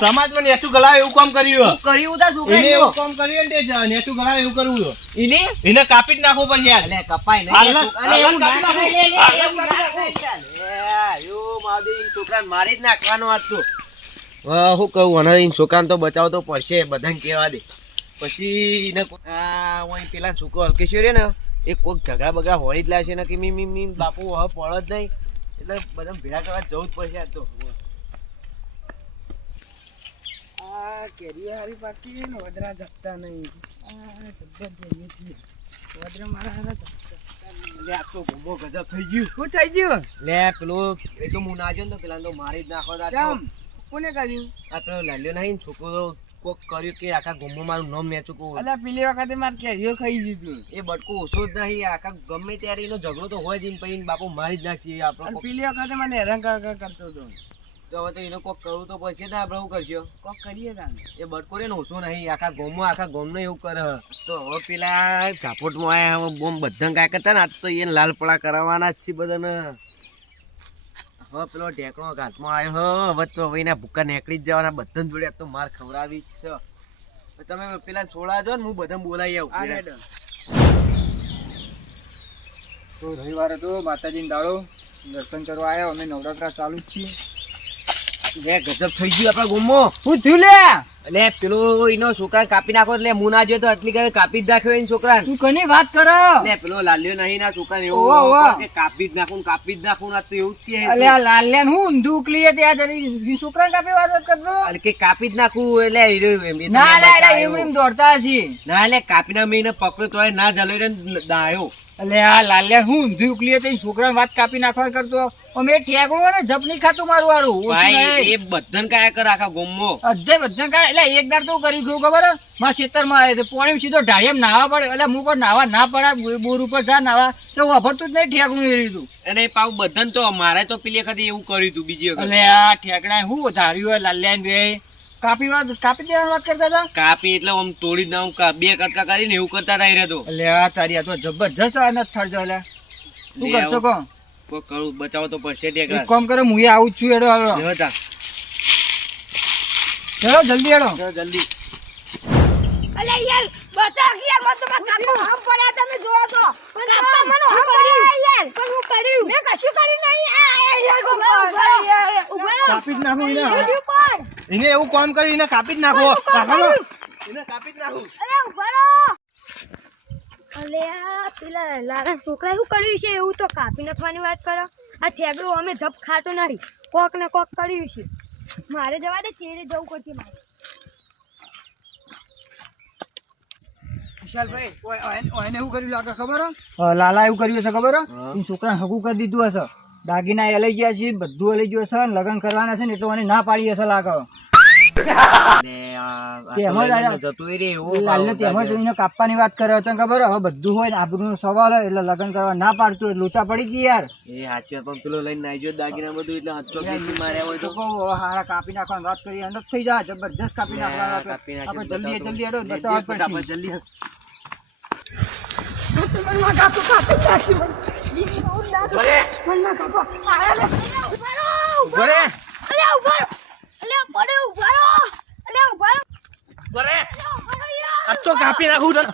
સમાજમાં નેચું ગલાવે એવું કામ કર્યું કર્યું તા છોકરા એવું કામ કર્યું ને નેચું ગલાવે એવું કરવું છે. એને? કાપી જ નાખવું પડશે યાર. અલે કપાય નહીં. છોકરા. અલે હાલ, એવું ના કાપી કરાય, લે, લે, હાલ, એવું ના કાપી કરાય. લે, યો માવજી, ઈ છોકરાને મારી જ નાખવાનો આજ શું કહું અને છોકરાને તો બચાવતો પડશે બધાને કહેવા દે. પછી એને આ પેલા છોકરો હલકેશ્યો રે ને એ કોક ઝઘડા બગડા હોય જ લાવશે ને કે મી મી મી બાપુ હવે પડો જ નહીં. એટલે બધા ભેગા કરવા જવું જ પડશે આજ તો. આ કેરીઓ હારી પાકી ને વદરા જપતા નહીં. વદરા મારા હારા જપતા નહીં. લે આ તો ગુમો ગજબ થઈ ગયું. શું થઈ ગયું? લે પેલો એ તો હું નાજો ને પેલા તો મારી જ નાખો ચમ કોને કર્યું? આ પેલો લાલ્યો નહીં છોકરો કોક કર્યું કે આખા ગામમાં મારું નામ મેં ચૂકવું એટલે પેલી વખતે મારે કેરીઓ ખાઈ દીધું એ બટકો ઓછો જ નહીં આખા ગમે ત્યારે એનો ઝઘડો તો હોય જ પછી બાપુ મારી જ નાખી આપણો પેલી વખતે મને હેરાન કર કર કરતો હતો. તો હવે તો એનો કોક કરવું તો પડશે ને આપણે શું કરશો? કોક કરીએ તાને એ બટકોરે ને ઓછો નહીં આખા ગામમાં આખા ગામનું એવું કરે. તો હવે પેલા હવે બોમ બધા કાંઈ કરતા ને આજ તો એને લાલ પડા કરાવવાના જ છે બધાને. હવે પેલો ઢેકણો ઘાટમાં આવ્યો હવે તો હવે એના ભૂકા નીકળી જ જવાના બધાને જોડે તો માર ખવડાવી જ છે. તમે પેલા છોડા જો ને હું બધા બોલાવી આવું. તો રવિવારે તો માતાજીનો દાડો દર્શન કરવા આવ્યા અમે નવરાત્રા ચાલુ જ છીએ. લે ગજબ થઈ ગયું આપણા ગુમો. હું થયું લે? એટલે પેલો એનો છોકરા કાપી નાખો એટલે હું ના જોયો તો આટલી ઘરે કાપી જ નાખ્યો એના છોકરા તું કોની વાત કરો? ને પેલો લાલ્યો નહીં ના છોકરા. કે કાપી જ નાખું કાપી જ નાખું ના તો એવું જ કે અલે લાલ્યા હું ઊંધું ઉકલીએ ત્યાં જરી છોકરા કાપી વાત કરતો? એટલે કે કાપી જ નાખું એટલે ના લે એમણે એમ દોડતા હશે. ના એટલે કાપી ના મેં પકડ્યો તોય ના જલો રે અલે આ લાલ્યા હું ઊંધી ઉકલી હતી છોકરા વાત કાપી નાખવા કરતો અમે ઠેકડો ને જપની ખાતું મારું ઓછું ભાઈ એ બધન કાયા કર આખા ગોમો અધે બધન કાયા. એટલે એક દાર તો કર્યું ગયું ખબરમાં મારા ખેતરમાં આવ્યો પોણી સીધો ઢાળિયામાં નાવા પડે. એટલે હું કોઈ નાવા ના પડે બોર ઉપર જા નાવા. તો વાપરતું જ નહીં ઠેકણું એ રીતું અને પાવ બધન તો મારે તો પેલી વખત એવું કર્યું હતું બીજી વખત. અલે આ ઠેકડા હું ધાર્યું હોય લાલ્યાન બે. કાપી વાત કાપી દેવાની વાત કરતા હતા? કાપી એટલે આમ તોડી જ નાખું બે કટકા કરીને એવું કરતા હતા એ રહ્યા તો. અલે આ તારી આ તો જબરજસ્ત આ નથી થડજો એટલે શું કરશો. કો કોઈ કરું બચાવો તો પડશે એક ટેકરા કામ કરે હું આવું જ છું એડો હાલો. લેવો તા. ચલો જલ્દી એડો ચલો જલ્દી. અલે યાર બચાવ યાર મત તમે કાપો હમ પડ્યા તમે જોવો તો. કાપો. મને હમ પડ્યા યાર. પણ હું કર્યું? મેં કશું કર્યું નહીં. આ યાર ગો યાર. ઊભો કાપી જ નાખું પર એને એવું કામ કરી એને કાપી જ નાખો. એને કાપી જ નાખું. અલે ઉભરો અલે આ પેલા લાલા છોકરા શું કર્યું છે? એવું તો કાપી નાખવાની વાત કરો. આ ઠેગડો અમે જપ ખાતો નહીં. કોક ને કોક કર્યું છે. મારે જવા દે ચેડે જવું પડશે મારે. વિશાલભાઈ એને એવું કર્યું લાગે ખબર હે? લાલા એવું કર્યું હશે ખબર છોકરા હકું હગું કરી દીધું હશે. દાગીના એ લઈ ગયા છે બધું લઈ ગયું હશે ને લગ્ન કરવાના છે ને એટલે મને ના પાડી હશે લાગે. કાપવાની વાત કરે તો ખબર હવે બધું હોય ને આબરૂનો સવાલ હોય એટલે લગ્ન કરવા ના પાડતું હોય લોચા પડી ગઈ યાર. એ હાચે પણ પેલો લઈને નાઈ ગયો દાગીના બધું એટલે હચ્ચો પીસી માર્યા હોય તો. હારા કાપી નાખવાની વાત કરી અંદર થઈ જાય જબરજસ્ત કાપી નાખવા નાખવાના કાપી આપણે નાખીને આપણે જલ્દી બતાવો તો. જલ્દી યાર આ તો કાપી નાખું તને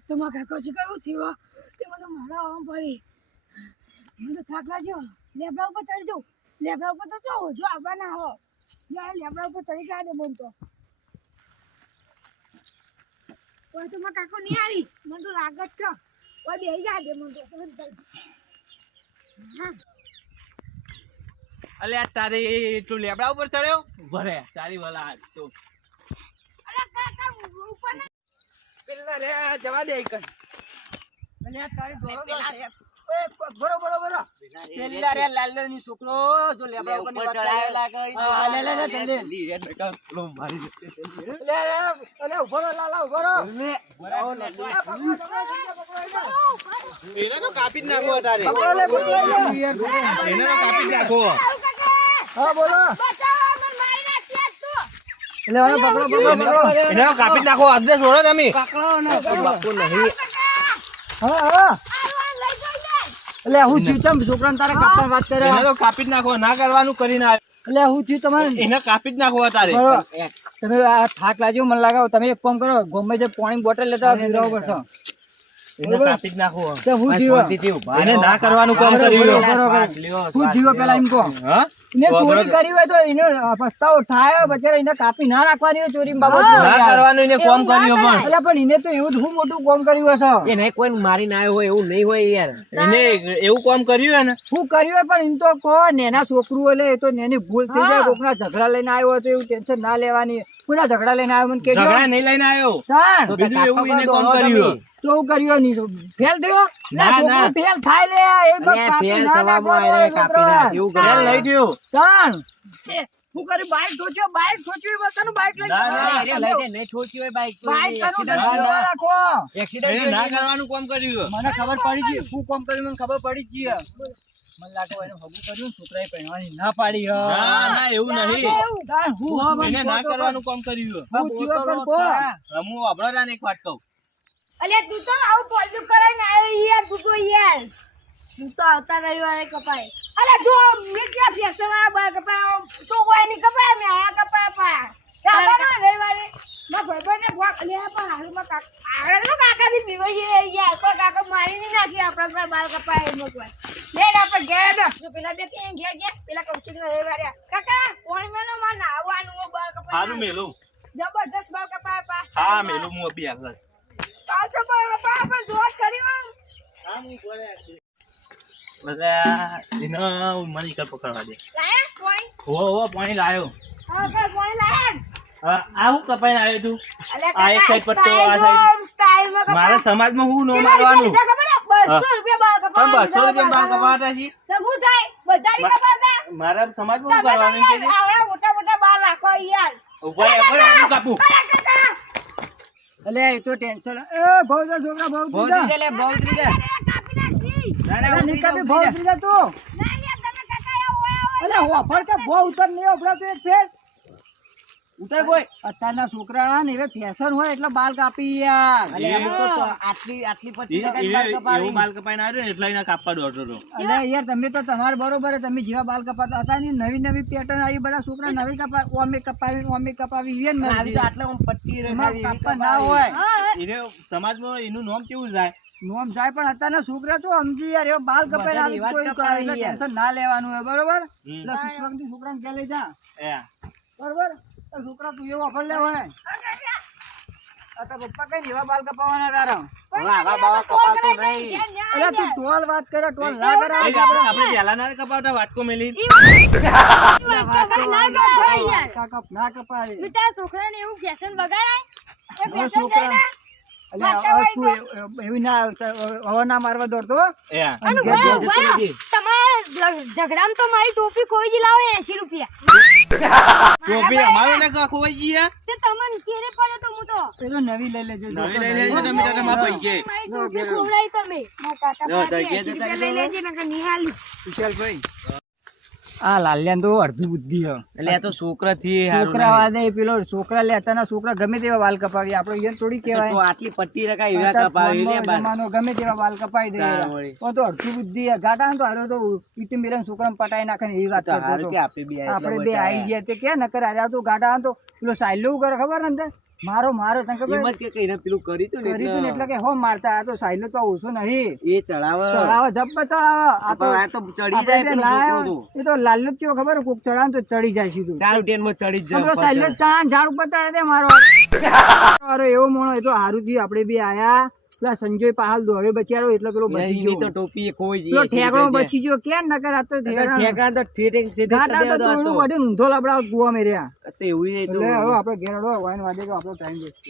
તો મારા કાકો શીખવું થયું તે મને મારા આમ પડી મને તો થાક લાગ્યો લેબડા ઉપર ચડી જાઉં લેબડા ઉપર તો જો જો આવવા ના હો લેબડા ચડી ગયા મને તો ઓય તો કાકો નહીં આવી. મને તો લાગત જ છે. ઓય બેહી ગયા દે મને તો અલે આ તારી તું લેબડા ઉપર ચડ્યો? ભરે તારી વલા આજ તો. અલે કાકા ઉપર પેલા રે જવા દે કઈ અને આ તારી. ઓય, બરો બરો બરો પેલા રે લાલ્યો ની છોકરો જો લેબડા ઉપરની વાત હા, લે લે લે જલ્દી લે લે અલે ઊભો રહો લાલા ઊભો રહો એને તો કાપી જ નાખો તારે પકડો લે પકડો લે એને તો કાપી જ નાખો હા બોલો બચાવો મને મારી નાખ્યા તું એટલે પકડો પકડો પકડો એને કાપી નાખો આજે છોડો તમે પકડો ને બાપુ નહીં હા હા આલવાન લઈ જઈ યાર એટલે હું થયું ચમ છોકરાને તારે કાપવા વાત કરે? એને તો કાપી જ નાખો ના કરવાનું કરીને આવે. એટલે હું થયું તમારે? એને કાપી જ નાખો તારે. તમે આ થાક લાગ્યો મને લાગાવો તમે એક કામ કરો ગમે જે પાણી બોટલ લેતા પીવડાવવું પડશે એને કાપી જ નાખો હું થયું એને ના કરવાનું કામ કર્યું બરોબર. શ્વાસ લ્યો, હું જીવો પેલા એમ કહો. હા? ચોરી કરી હોય તો એનો પસ્તાવો થાય બચારા એને કાપી ના રાખવાની હોય ચોરી બાબત. ના કરવાનું એને કોમ કર્યું પણ. એટલે પણ એને તો એવું જ હું મોટું કામ કર્યું હશે. એ નહીં કોઈ હોય એવું નહીં હોય યાર. એને એવું કોમ કર્યું હે ને? હું કર્યું હોય પણ એમ તો કહો નેના છોકરું એટલે એ તો નેની ભૂલ થઈ જાય કોકના ઝઘડા લઈને આવ્યો હોય તો એવું ટેન્શન ના લેવાની. કોના ઝઘડા લઈને આવ્યો મને કે ઝઘડા નહીં લઈને આવ્યો. બીજું એવું એને દો કર્યું તો કર્યું નહીં. ફેલ થયો? ના, છોકરો ફેલ થાય લે. એ કાપી ના નાખવાનો ફેલ લઈ ગયો. તાણ એ, હું બાઈક ઠોચ્યો બાઈક ઠોચ્યું બાઈક લઈ ગયો. ના, અરે, લઈ દે, નહીં બાઈક બાઈક. રાખો. Accident ના કરવાનું કોમ કર્યું મને ખબર પડી ગઈ. શું કામ કર્યું? મને ખબર પડી ગઈ મને લાગે એને હગું કર્યું છોકરાએ પહેરવાની ના પાડી ના ના એવું નહીં. હું એને ના કરવાનું કામ કર્યું હું થયો પણ કહો. રમવું આપડો ને એક વાત કહું. અલ્યા તું તો આવું પોલ્યું કરાઈને આવ્યો યાર તું તો યાર. તું તો આવતા રવિવારે કપાય. અલ્યા જો મેં ક્યાં ફેશન વાળા કપાય? તો કોઈ નહીં કપાય મેં આ કપાય પા આવતા રવિવારે. માં ભાઈબંધને ફોન અલ્યા પણ હાલુમાં કાકા આગળ તો કાકાથી પીવાઈ રહી ગયા પણ કાકા મારી નહીં નાખી આપણા પાસે બાર કપાય એમ કોઈ લે ને આપણે ઘેર. જો પેલા બે ક્યાં ગયા ગયા પેલા કૌશિક રવિવારે. કાકા કોણ મેલો? માં નાવાનું હો બાર કપાય સારું મેલું. જબરદસ્ત બાર કપાય પા હા મેલું હું અભી આગળ કાલ તો બાર કપાય પણ જોર કરી આમ. બધા એને મને ઈકર પકડવા દે લાયા પાણી? હો હો પાણી લાયો હા, કાલ પાણી લાયા ને? હા, આ હું કપાઈને આવ્યો તું આ એક સાઈડ પટ્ટો, આ સાઈડ. માં મારા સમાજમાં હું નો મારવાનું રૂપિયા લીધા ખબર હે? 200 રૂપિયા બાર કપાવા પણ બસો રૂપિયા બાર બાર કપાતા છે તો થાય? બધાની મારા સમાજમાં તમે કરવાનું છે મોટા મોટા બાલ રાખો યાર. ઉપર ઉપર કાપું એટલે એ તો ટેન્શન એ ભાવ જા છોકરા ભાવ ભાવ જા. લે, ભાવ થઈ જાય. અરે નિકા ભી ભાવ નિકાબી જા તું ના યાર, તમે કાકા આવો, આવો. અલે હોફળ કે ભાવ ઉતર નહીં ઉભરાતું એક ફેર ઉતાર કોઈ અત્યારના છોકરા ને એવે ફેશન હોય એટલે બાલ કાપી યાર. તો તો આટલી આટલી પટ્ટી એ- લગાડી એ- બાલ કપાવી. એવું બાલ કપાઈને આવ્યો ને એટલે એને કાપવા દોડતો હતો અલે યાર તમે તો તમારે બરોબર તમે જેવા બાલ કપાતા હતા ને નવી નવી પેટર્ન આવી બધા છોકરા નવી કપા ઓમે કપાવી ઓમે કપાવી ઈ પણ આવી તો આટલે પટ્ટી કાપવા ના હોય. એને સમાજમાં એનું નામ કેવું જાય? નોમ જાય પણ અત્યારના છોકરા છો સમજી યાર એવા બાલ કપાઈ આવી કોઈ. ટેન્શન ના લેવાનું હોય બરોબર. એટલે શિક્ષક છોકરાને ક્યાં લઈ જા. બરોબર? છોકરા તું એવો અફળ લેવો તો પપ્પા કઈ ને એવા બાલ કપાવાના તારા. આવા બાવા કપાતો નહીં. અરે તું ટોલ વાત કરે ટોલ ના કરે. આપણે આપણે પહેલા ના કપાવતા વાટકો મેલી. ના કપાય ના છોકરાને એવું ફેશન બગાડાય છોકરા ઝઘડામાં તો મારી ટોપી ખોઈ જ લાવે એસી રૂપિયા. ટોપી અમારો ને. ખોવાઈ ગઈ તે તમને કેરે પડે તો હું તો. એ તો નવી લઈ લેજે નવી લઈ લેજો તમે તારા માં પૈકે ટોપી ખોવડાવી તમે. મારા કાકા પાસે તો ઘેર 80 જતા રૂપિયા લઈ નિહાલી. વિશાલભાઈ આ લાલ્યાન તો અડધી બુદ્ધિ એટલે આ તો છોકરા થી છોકરા વાદે પેલો છોકરા લેતાના છોકરા ગમે તેવા વાલ કપાવી આપડે અહીંયા થોડી કેવાય કહેવાય. આટલી પટ્ટી રખાય એવા કપાવી ગમે તેવા વાલ કપાઈ દે. તો તો અડધી બુદ્ધિ. ગાટા તો હારો તો ઈટી મિલન છોકરા પટાઈ નાખે એ એવી વાત કરતો આપણે બી આઈ આવી ગયા તે કે નકર આ તો ગાટા તો પેલો સાયલો કરે ખબર ને અંદર? મારો મારો તને ખબર? એમ જ કે કઈને પેલું કરી તું ને કરી તું એટલે. કે હો મારતા આ તો સાયલો તો ઓછો નહીં. એ ચડાવ. ચડાવો જબ્બ ચડાવો. આ તો આ તો ચડી જાય છોકરું એ તો લાલુ થયો ખબર? કોક ચડાવે તો ચડી જાય સીધું. ચાલુ ટ્રેનમાં ચડી જાય જ ચડાવે ને ઝાડ ઉપર ચડે દે મારો. મારો એવો મોણો એ તો હારું થયું આપણે બી આયા. પેલા સંજય પહાલ બચ્યા બચારો એટલે પેલો બચી એની તો ગયો ટોપી એ ખોઈ પેલો ઠેકડો બચી ગયો. કેમ નકર આ તો ઠેકા તો ઠેઠ ઠેટા તો તો બધું ઊંધો લબડાવ કુવા મેર્યા. રહ્યા તો એવું ય તો આપણે ઘેર હળો વાઈન વાજે કે આપણો ટાઈમ વેસ્ટ